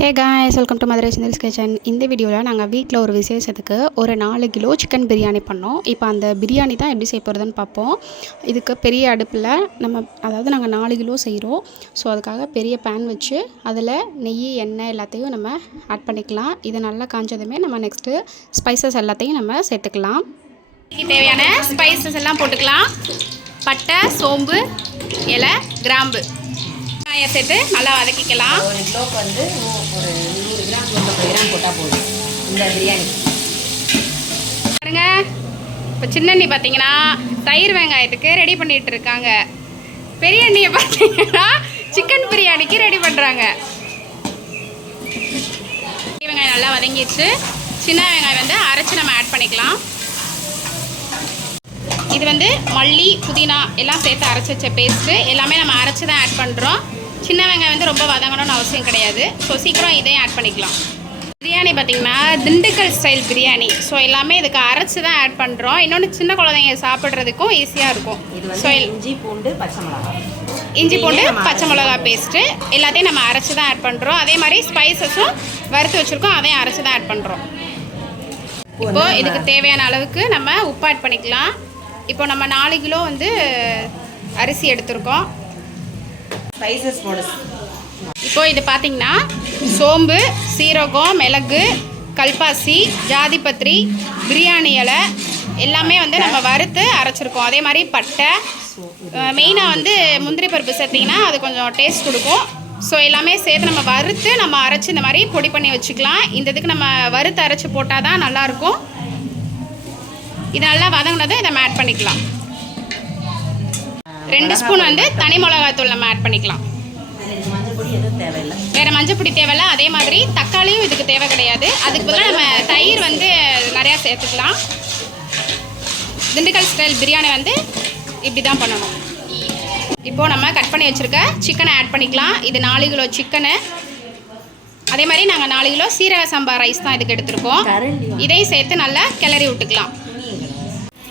Hey guys, welcome to Madurai Senthil's kitchen. இந்த வீடியோவில் நாங்கள் வீட்டில் ஒரு விசேஷத்துக்கு ஒரு 4 கிலோ சிக்கன் பிரியாணி பண்ணோம். இப்போ அந்த பிரியாணி தான் எப்படி செய்ய போகிறதுன்னு பார்ப்போம். இதுக்கு பெரிய அடுப்பில் நாங்கள் 4 கிலோ செய்கிறோம். ஸோ அதுக்காக பெரிய பேன் வச்சு அதில் நெய், எண்ணெய் எல்லாத்தையும் நம்ம ஆட் பண்ணிக்கலாம். இது நல்லா காஞ்சதுமே நம்ம நெக்ஸ்ட்டு ஸ்பைசஸ் எல்லாத்தையும் நம்ம சேர்த்துக்கலாம். தேவையான ஸ்பைசஸ் எல்லாம் போட்டுக்கலாம். பட்டை, சோம்பு, இலை, கிராம்பு சேர்த்து நல்லா வதக்கிக்கலாம். ஒரு கிலோக்கு வந்து ஒரு 100 கிராம் 150 கிராம் போட்டால் போதும் இந்த பிரியாணி. பாருங்க, இப்போ சின்னண்ணி பார்த்தீங்கன்னா தயிர் வெங்காயத்துக்கு ரெடி பண்ணிட்டு இருக்காங்க. பெரிய அண்ணியை பார்த்தீங்கன்னா சிக்கன் பிரியாணிக்கு ரெடி பண்ணுறாங்க. வெங்காயம் நல்லா வதங்கிடுச்சு. சின்ன வெங்காயம் வந்து அரைச்சி நம்ம ஆட் பண்ணிக்கலாம். இது வந்து மல்லி, புதினா எல்லாம் சேர்த்து அரைச்சி வச்ச பேஸ்ட்டு எல்லாமே நம்ம அரைச்சி தான் ஆட் பண்ணுறோம். சின்ன வெங்காயம் வந்து ரொம்ப வதங்கணும்னு அவசியம் கிடையாது. ஸோ சீக்கிரம் இதையும் ஆட் பண்ணிக்கலாம். பிரியாணி பார்த்திங்கன்னா திண்டுக்கல் ஸ்டைல் பிரியாணி. ஸோ எல்லாமே இதுக்கு அரைச்சி தான் ஆட் பண்ணுறோம். இன்னொன்று சின்ன குழந்தைங்க சாப்பிட்றதுக்கும் ஈஸியாக இருக்கும். ஸோ இஞ்சி பூண்டு பச்சை மிளகா பேஸ்ட்டு எல்லாத்தையும் நம்ம அரைச்சி தான் ஆட் பண்ணுறோம். அதே மாதிரி ஸ்பைசஸும் வறுத்து வச்சுருக்கோம், அதையும் அரைச்சி தான் ஆட் பண்ணுறோம். இப்போது இதுக்கு தேவையான அளவுக்கு நம்ம உப்பு ஆட் பண்ணிக்கலாம். இப்போ நம்ம 4 கிலோ வந்து அரிசி எடுத்திருக்கோம். ஸ்பைசஸ் போடு. இப்போது இது பார்த்திங்கன்னா சோம்பு, சீரகம், மிளகு, கல்பாசி, ஜாதிபத்திரி, பிரியாணி இலை எல்லாமே வந்து நம்ம வறுத்து அரைச்சிருக்கோம். அதே மாதிரி பட்டை, மெயினாக வந்து முந்திரி பருப்பு சேர்த்திங்கன்னா அது கொஞ்சம் டேஸ்ட் கொடுக்கும். ஸோ எல்லாமே சேர்த்து நம்ம வறுத்து நம்ம அரைச்சி இந்த மாதிரி பொடி பண்ணி வச்சுக்கலாம். இந்த இதுக்கு நம்ம வறுத்து அரைச்சி போட்டால் தான் நல்லாயிருக்கும். இது நல்லா வதங்கினதும் இதை நம்ம ஆட் பண்ணிக்கலாம். 2 ஸ்பூன் வந்து தனி மிளகாய்த்தூள் நம்ம ஆட் பண்ணிக்கலாம். வேறு மஞ்சள் பொடி தேவையில்ல. அதே மாதிரி தக்காளியும் இதுக்கு தேவை கிடையாது. அதுக்கு பதிலாக நம்ம தயிர் வந்து நிறையா சேர்த்துக்கலாம். திண்டுக்கல் ஸ்டைல் பிரியாணி வந்து இப்படி தான் பண்ணணும். இப்போது நம்ம கட் பண்ணி வச்சுருக்க சிக்கனை ஆட் பண்ணிக்கலாம். இது 4 கிலோ சிக்கனு. அதே மாதிரி நாங்கள் 4 கிலோ சீரக சம்பா ரைஸ் தான் இதுக்கு எடுத்துருக்கோம். இதையும் சேர்த்து நல்லா கிளறி விட்டுக்கலாம்.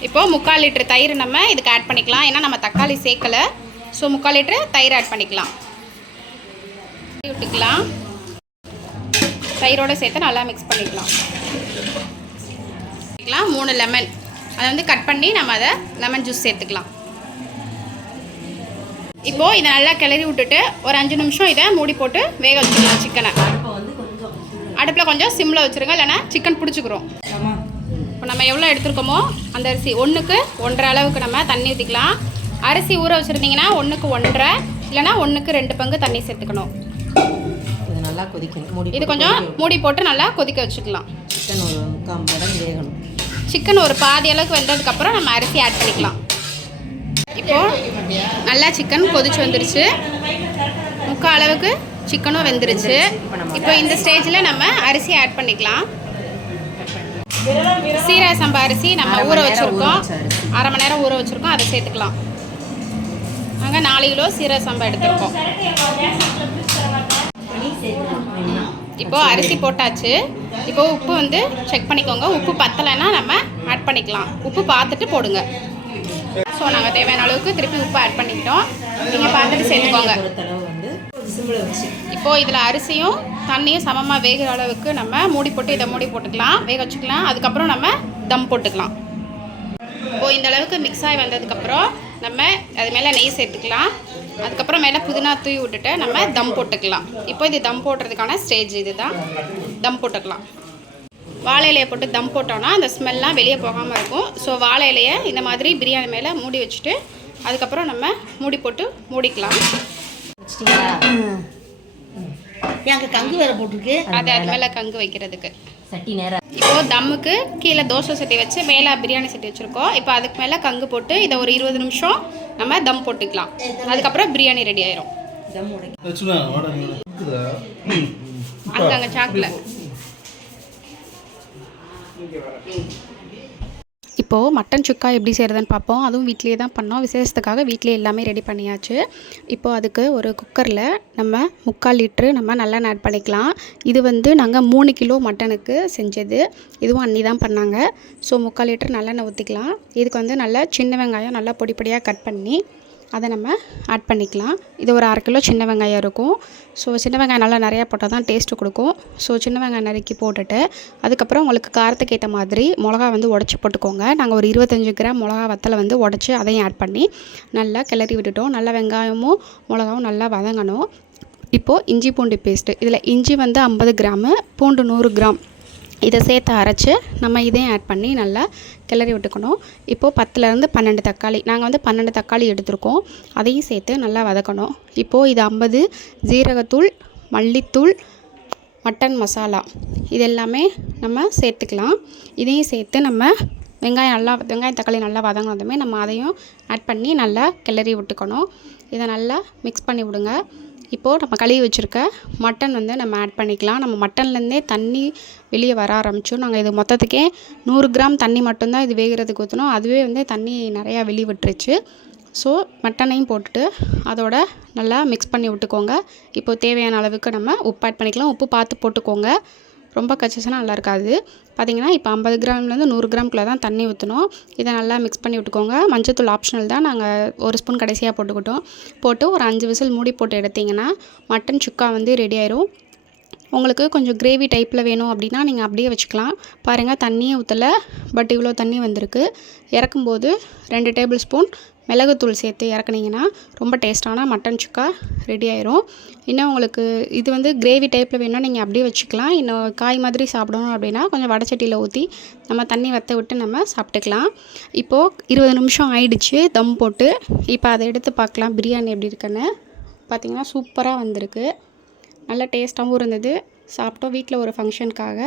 இப்போது 3/4 லிட்டர் தயிர் நம்ம இதுக்கு ஆட் பண்ணிக்கலாம். ஏன்னா நம்ம தக்காளி சேர்க்கலை. ஸோ 3/4 லிட்டர் தயிர் ஆட் பண்ணிக்கலாம். விட்டுக்கலாம். தயிரோடு சேர்த்து நல்லா மிக்ஸ் பண்ணிக்கலாம். 3 லெமன் அதை வந்து கட் பண்ணி நம்ம அதை லெமன் ஜூஸ் சேர்த்துக்கலாம். இப்போது இதை நல்லா கிளறி விட்டுட்டு ஒரு 5 நிமிஷம் இதை மூடி போட்டு வேக வச்சுக்கலாம். சிக்கனை அடுப்பில் கொஞ்சம் சிம்மில் வச்சுருங்க, இல்லைன்னா சிக்கன் பிடிச்சிக்கிறோம். இப்போ நம்ம எவ்வளோ எடுத்துருக்கோமோ அந்த அரிசி 1க்கு 1.5 அளவுக்கு நம்ம தண்ணி ஊற்றிக்கலாம். அரிசி ஊற வச்சுருந்தீங்கன்னா 1க்கு 1.5 இல்லைனா 1க்கு 2 பங்கு தண்ணி சேர்த்துக்கணும். இது நல்லா கொதிக்கணும். இது கொஞ்சம் மூடி போட்டு நல்லா கொதிக்க வச்சுக்கலாம். சிக்கன் ஒரு 3/4 மடங்கு வேகணும். சிக்கன் ஒரு பாதி அளவுக்கு வெந்ததுக்கப்புறம் நம்ம அரிசி ஆட் பண்ணிக்கலாம். இப்போது நல்லா சிக்கன் கொதிச்சு வந்துருச்சு. 3/4 அளவுக்கு சிக்கனும் வெந்துருச்சு. இப்போ இந்த ஸ்டேஜில் நம்ம அரிசி ஆட் பண்ணிக்கலாம். சீரக சம்பா அரிசி நம்ம ஊற வச்சுருக்கோம், 1/2 மணி நேரம் ஊற வச்சுருக்கோம், அதை சேர்த்துக்கலாம். நாங்கள் 4 கிலோ சீரக சம்பா எடுத்துருக்கோம். இப்போது அரிசி போட்டாச்சு. இப்போது உப்பு வந்து செக் பண்ணிக்கோங்க. உப்பு பத்தலைன்னா நம்ம ஆட் பண்ணிக்கலாம். உப்பு பார்த்துட்டு போடுங்க. ஸோ நாங்கள் தேவையான அளவுக்கு திருப்பி உப்பு ஆட் பண்ணிக்கிட்டோம். நீங்கள் பார்த்துட்டு சேர்த்துக்கோங்க. இப்போது இதில் அரிசியும் தண்ணியும் சமமாக வேகிற அளவுக்கு நம்ம மூடி போட்டு இதை மூடி போட்டுக்கலாம், வேக வச்சுக்கலாம். அதுக்கப்புறம் நம்ம தம் போட்டுக்கலாம். இப்போது இந்த அளவுக்கு மிக்ஸ் ஆகி வந்ததுக்கப்புறம் நம்ம அது மேலே நெய் சேர்த்துக்கலாம். அதுக்கப்புறம் மேலே புதினா தூவி விட்டுட்டு நம்ம தம் போட்டுக்கலாம். இப்போ இது தம் போடுறதுக்கான ஸ்டேஜ். இது தான் தம் போட்டுக்கலாம். வாழை இலையை போட்டு தம் போட்டோன்னா அந்த ஸ்மெல்லாம் வெளியே போகாமல் இருக்கும். ஸோ வாழை இலையை இந்த மாதிரி பிரியாணி மேலே மூடி வச்சுட்டு அதுக்கப்புறம் நம்ம மூடி போட்டு மூடிக்கலாம். கங்கு வேற போட்டுருக்கு. அது மேலே கங்கு வைக்கிறதுக்கு சட்டி நேரம். இப்போது தம்முக்கு கீழே தோசை சட்டி வச்சு மேலே பிரியாணி சட்டி வச்சுருக்கோம். இப்போ அதுக்கு மேலே கங்கு போட்டு இதை ஒரு 20 நிமிஷம் நம்ம தம் போட்டுக்கலாம். அதுக்கப்புறம் பிரியாணி ரெடி ஆயிரும். அங்கே சாக்கில் இப்போது மட்டன் சுக்கா எப்படி செய்கிறதுன்னு பார்ப்போம். அதுவும் வீட்லேயே தான் பண்ணோம். விசேஷத்துக்காக வீட்லேயே எல்லாமே ரெடி பண்ணியாச்சு. இப்போது அதுக்கு ஒரு குக்கரில் நம்ம 3/4 லிட்ரு நம்ம நல்லெண்ணெய் ஆட் பண்ணிக்கலாம். இது வந்து நாங்கள் 3 கிலோ மட்டனுக்கு செஞ்சது. இதுவும் அண்ணி தான் பண்ணாங்க. ஸோ 3/4 லிட்டர் நல்லெண்ணெய் ஊற்றிக்கலாம். இதுக்கு வந்து நல்லா சின்ன வெங்காயம் நல்லா பொடி பொடியாக கட் பண்ணி அதை நம்ம ஆட் பண்ணிக்கலாம். இது ஒரு 1/2 கிலோ சின்ன வெங்காயம் இருக்கும். ஸோ சின்ன வெங்காயம் நல்லா நிறையா போட்டால் தான் டேஸ்ட்டு கொடுக்கும். ஸோ சின்ன வெங்காயம் நறுக்கி போட்டுட்டு அதுக்கப்புறம் உங்களுக்கு காரத்துக்கு ஏற்ற மாதிரி மிளகா வந்து உடச்சி போட்டுக்கோங்க. நாங்கள் ஒரு 25 கிராம் மிளகா வத்தலை வந்து உடச்சி அதையும் ஆட் பண்ணி நல்லா கிளறி விட்டுட்டோம். நல்லா வெங்காயமும் மிளகாவும் நல்லா வதங்கணும். இப்போது இஞ்சி பூண்டு பேஸ்ட்டு, இதில் இஞ்சி வந்து 50 கிராமு, பூண்டு 100 கிராம் இதை சேர்த்து அரைச்சி நம்ம இதையும் ஆட் பண்ணி நல்லா கிளறி விட்டுக்கணும். இப்போது 10லேருந்து 12 தக்காளி, நாங்கள் வந்து 12 தக்காளி எடுத்துருக்கோம், அதையும் சேர்த்து நல்லா வதக்கணும். இப்போது இது 50 ஜீரகத்தூள், மல்லித்தூள், மட்டன் மசாலா இது எல்லாமே நம்ம சேர்த்துக்கலாம். இதையும் சேர்த்து நம்ம வெங்காயம் தக்காளி நல்லா வதங்கினதுமே நம்ம அதையும் ஆட் பண்ணி நல்லா கிளறி விட்டுக்கணும். இதை நல்லா மிக்ஸ் பண்ணி விடுங்க. இப்போது நம்ம கழுவி வச்சுருக்க மட்டன் வந்து நம்ம ஆட் பண்ணிக்கலாம். நம்ம மட்டன்லேருந்தே தண்ணி வெளியே வர ஆரம்பிச்சோம். நாங்கள் இது மொத்தத்துக்கே 100 கிராம் தண்ணி மட்டும்தான் இது வேகிறதுக்கு ஊற்றணும். அதுவே வந்து தண்ணி நிறையா வெளியே விட்டுருச்சு. ஸோ மட்டனையும் போட்டுட்டு அதோட நல்லா மிக்ஸ் பண்ணி விட்டுக்கோங்க. இப்போது தேவையான அளவுக்கு நம்ம உப்பு ஆட் பண்ணிக்கலாம். உப்பு பார்த்து போட்டுக்கோங்க, ரொம்ப கச்சிசனா நல்லா இருக்காது. பார்த்திங்கன்னா இப்போ 50 கிராம்லேருந்து 100 கிராம்குள்ளே தான் தண்ணி ஊற்றணும். இதை நல்லா மிக்ஸ் பண்ணி விட்டுக்கோங்க. மஞ்சத்தூள் ஆப்ஷனல் தான், நாங்கள் 1 ஸ்பூன் கடைசியாக போட்டு ஒரு 5 விசில் மூடி போட்டு எடுத்திங்கன்னா மட்டன் சுக்கா வந்து ரெடி ஆயிரும். உங்களுக்கு கொஞ்சம் கிரேவி டைப்பில் வேணும் அப்படின்னா நீங்கள் அப்படியே வச்சுக்கலாம். பாருங்கள், தண்ணியே ஊற்றலை, பட் இவ்வளோ தண்ணி வந்திருக்கு. இறக்கும்போது 2 டேபிள் ஸ்பூன் மிளகுத்தூள் சேர்த்து இறக்குனீங்கன்னா ரொம்ப டேஸ்ட்டான மட்டன் சுக்கா ரெடி ஆயிரும். இன்னும் உங்களுக்கு இது வந்து கிரேவி டைப்பில் வேணும்னா நீங்கள் அப்படியே வச்சுக்கலாம். இன்னும் காய் மாதிரி சாப்பிடணும் அப்படின்னா கொஞ்சம் வடைச்சட்டியில் ஊற்றி நம்ம தண்ணி வற்ற விட்டு நம்ம சாப்பிட்டுக்கலாம். இப்போது 20 நிமிஷம் ஆயிடுச்சு தம் போட்டு. இப்போ அதை எடுத்து பார்க்கலாம் பிரியாணி எப்படி இருக்குன்னு. பார்த்திங்கன்னா சூப்பராக வந்திருக்கு, நல்ல டேஸ்ட்டாகவும் இருந்தது. சாப்பிட்டோம். வீட்டில் ஒரு ஃபங்க்ஷனுக்காக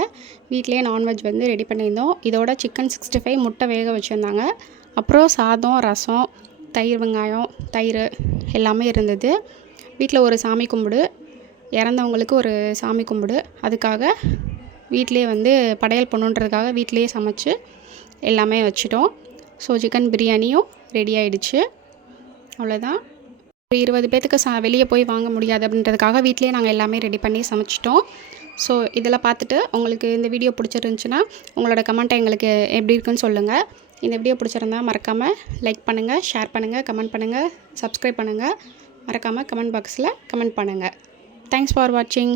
வீட்டிலே நான்வெஜ் வந்து ரெடி பண்ணியிருந்தோம். இதோட சிக்கன் 65, முட்டை வேக வச்சுருந்தாங்க, அப்புறம் சாதம், ரசம், தயிர், வெங்காயம், தயிர் எல்லாமே இருந்தது. வீட்டில் ஒரு சாமி கும்பிடு, இறந்தவங்களுக்கு ஒரு சாமி கும்பிடு, அதுக்காக வீட்டிலே வந்து படையல் பண்ணுன்றதுக்காக வீட்டிலையே சமைச்சு எல்லாமே வச்சுட்டோம். ஸோ சிக்கன் பிரியாணியும் ரெடி ஆகிடுச்சு. அவ்வளோதான். ஒரு 20 பேர்த்துக்கு வெளியே போய் வாங்க முடியாது அப்படின்றதுக்காக வீட்டிலே நாங்கள் எல்லாமே ரெடி பண்ணி சமைச்சிட்டோம். ஸோ இதெல்லாம் பார்த்துட்டு உங்களுக்கு இந்த வீடியோ பிடிச்சிருந்துச்சுன்னா உங்களோட கமெண்ட்டை எங்களுக்கு எப்படி இருக்குன்னு சொல்லுங்கள். இந்த வீடியோ பிடிச்சிருந்தா மறக்காமல் லைக் பண்ணுங்கள், ஷேர் பண்ணுங்கள், கமெண்ட் பண்ணுங்கள், சப்ஸ்கிரைப் பண்ணுங்கள். மறக்காமல் கமெண்ட் பாக்ஸில் கமெண்ட் பண்ணுங்கள். தேங்க்ஸ் ஃபார் வாட்சிங்.